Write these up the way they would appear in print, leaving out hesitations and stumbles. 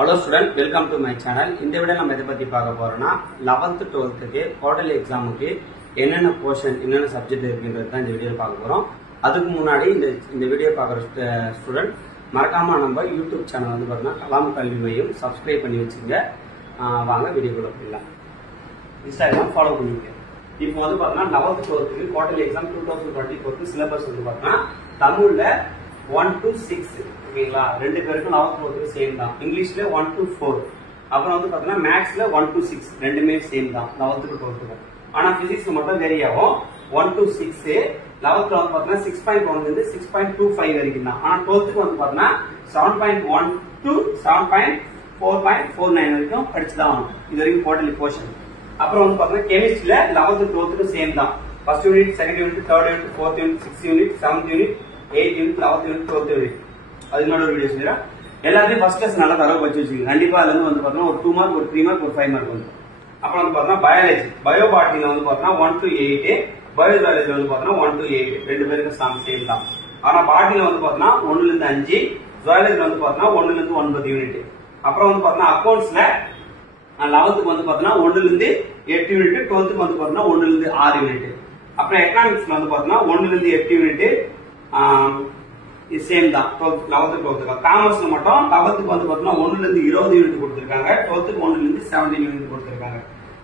Hello student, welcome to my channel. இந்த video நம்ம எதை பத்தி பார்க்க போறோம்னா 11th 12th க்கு குவார்டர்லி எக்ஸாமுக்கு என்னென்ன போர்ஷன் என்னென்ன சப்ஜெக்ட் இருக்குன்றது தான் இந்த வீடியோல பார்க்க போறோம். அதுக்கு முன்னாடி இந்த வீடியோ பார்க்குற ஸ்டூடெண்ட் மறக்காம நம்ம YouTube சேனல் வந்து பாத்தீங்கன்னா கலாம் கல்வி மையம் சப்ஸ்கிரைப் பண்ணி வச்சுங்க. வாங்க வீடியோக்குள்ள போகலாம். Instagram ஃபாலோ பண்ணிக்கங்க. இப்போ வந்து பாத்தீங்கன்னா 11th 12th க்கு குவார்டர்லி எக்ஸாம் 2024 க்கு சிலபஸ் வந்து பாத்தீங்கன்னா தமிழ்ல 1 to 6 ஓகேங்களா, ரெண்டு பேருக்கும் 11th சேம் தான். இங்கிலீஷ்ல 1 to 4, அப்புறம் வந்து பாத்தீங்கன்னா மேத்ஸ்ல 1 to 6 ரெண்டுமே சேம் தான் 11th to 12th. ஆனா பிசிக்ஸ் மட்டும் வேரி ஆகும். 1 to 6 11th வந்து பாத்தீங்கன்னா 6.1 இருந்து 6.25 வரைக்கும் தான். ஆனா 12th வந்து பாத்தீங்கன்னா 7.1 to 7.4.49 வரைக்கும் படிச்சுதான் ஆகும். இது வரைக்கும் குவார்டர்லி போர்ஷன். அப்புறம் வந்து பாத்தீங்கன்னா கெமிஸ்ட்ரியில 11th 12th சேம் தான். First unit, second unit, third unit, fourth unit, sixth unit, seventh unit, 8th unit, 11th unit, 12th unit. அது இன்னொரு வீடியோ சொல்றேன். எல்லாத்தையும் ஃபர்ஸ்ட் கிளாஸ் நல்லா தரவு வச்சு வச்சுக்கோங்க. கண்டிப்பா அதுல இருந்து வந்து பாத்தீங்கன்னா ஒரு 2 மார்க், ஒரு 3 மார்க், ஒரு 5 மார்க் வந்து. அப்புறம் வந்து பாத்தீங்கன்னா பயாலஜி, பயோபாட்னில வந்து பாத்தீங்கன்னா 1 to 8, பயோஜாலஜி வந்து பாத்தீங்கன்னா 1 to 8 ரெண்டு பேருக்கு சேம் தான். ஆனா பாட்னில வந்து பாத்தீங்கன்னா 1 ல இருந்து 5, ஜுவாலஜில வந்து பாத்தீங்கன்னா 1 ல இருந்து 9 யூனிட். அப்புறம் வந்து பாத்தீங்கன்னா அக்கவுண்ட்ஸ்ல 11th வந்து பாத்தீங்கன்னா 1 ல இருந்து 8 யூனிட், 12th வந்து பாத்தீங்கன்னா 1 ல இருந்து 6 யூனிட். அப்புறம் எக்கனாமிக்ஸ்ல வந்து பாத்தீங்கன்னா 1 ல இருந்து 8 யூனிட் சேம் தான் 11th 12th. காமர்ஸ்ல மட்டும் 11th வந்து பாத்தீங்கன்னா 1 ல இருந்து 20 யூனிட் கொடுத்திருக்காங்க, 12th 1 ல இருந்து 17 யூனிட் கொடுத்திருக்காங்க.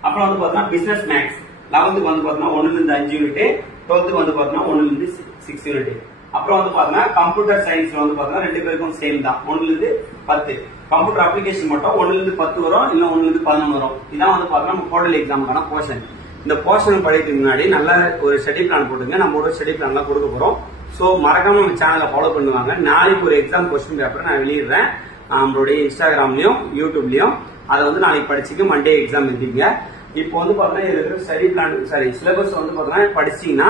அப்புறம் வந்து பாத்தீங்கன்னா பிசினஸ் மேத்ஸ் 11th வந்து பாத்தீங்கன்னா 1 ல இருந்து 5 யூனிட், 12th வந்து பாத்தீங்கன்னா 1 ல இருந்து 6 யூனிட். அப்புறம் வந்து பாத்தீங்கன்னா கம்ப்யூட்டர் சயின்ஸ்ல வந்து பாத்தீங்கன்னா ரெண்டு பேருக்கும் சேம் தான் 1 ல இருந்து 10. கம்ப்யூட்டர் அப்ளிகேஷன் மட்டும் 1 ல இருந்து 10 வரும், இல்ல 1 ல இருந்து 11 வரும். இதான் வந்து பாத்தீங்கன்னா நம்ம குவார்டர்லி எக்ஸாமுக்கான போர்ஷன். இந்த போர்ஷன் படிக்கிறதுக்கு முன்னாடி நல்ல ஒரு ஸ்டடி பிளான் போட்டுங்க. நம்ம ஒரு ஸ்டடி பிளான் தான் கொடுக்க போறோம். சோ மறக்காம நம்ம சேனலை ஃபாலோ பண்ணுவாங்க. நாளைக்கு ஒரு எக்ஸாம் கொஸ்டின் பேப்பர் நான் வெளியிடுறேன் நம்மளுடைய இன்ஸ்டாகிராம்லயும் யூடியூப்லயும். அதை வந்து நாளைக்கு படிச்சுக்க மண்டே எக்ஸாம் எழுதிங்க. இப்போ வந்து பாத்தீங்கன்னா இதுல ஸ்டடி பிளான் சிலபஸ் வந்து பாத்தீங்கன்னா படிச்சீங்கன்னா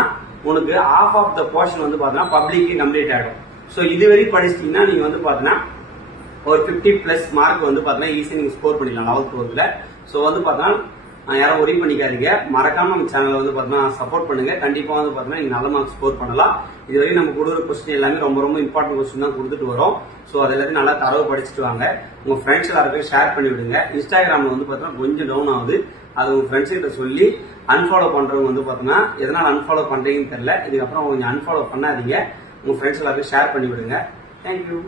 உனக்கு half ஆஃப் த போர்ஷன் வந்து பாத்தீங்கன்னா பப்ளிக் கம்ப்ளீட் ஆயிடும். சோ இதுவரை படிச்சிட்டீங்கன்னா நீங்க வந்து பாத்தீங்கன்னா ஒரு 50+ மார்க் வந்து பாத்தீங்கன்னா ஈஸியா நீங்க ஸ்கோர் பண்ணிடலாம் 11th 12th. சோ வந்து பாத்தீங்கன்னா யாரும் ஒரி பண்ணிக்காதீங்க. மறக்காம நம்ம சேனலை வந்து பாத்தீங்கன்னா சப்போர்ட் பண்ணுங்க. கண்டிப்பா வந்து பாத்தீங்கன்னா நீங்க நல்ல மார்க் ஸ்கோர் பண்ணலாம். இதுவரை நம்ம கொடுக்குற கொஸ்டின் எல்லாமே ரொம்ப ரொம்ப இம்பார்ட்டன்ட் கொஸ்டின் தான் கொடுத்துட்டு வரோம். சோ அது எல்லாத்தையும் நல்லா தரவு படிச்சுட்டு வாங்க. உங்க ஃப்ரெண்ட்ஸ் எல்லாருக்கும் ஷேர் பண்ணி விடுங்க. இன்ஸ்டாகிராம்ல வந்து பாத்தீங்கன்னா கொஞ்சம் டவுன் ஆகுது. அது உங்க ஃப்ரெண்ட்ஸ் கிட்ட சொல்லி அன்ஃபாலோ பண்றவங்க வந்து பாத்தீங்கன்னா எதனால அன்ஃபாலோ பண்றீங்கன்னு தெரியல. இதுக்கப்புறம் கொஞ்சம் அன்ஃபாலோ பண்ணாதீங்க. உங்க ஃப்ரெண்ட்ஸ் எல்லாருக்கும் ஷேர் பண்ணி விடுங்க. தேங்க்யூ.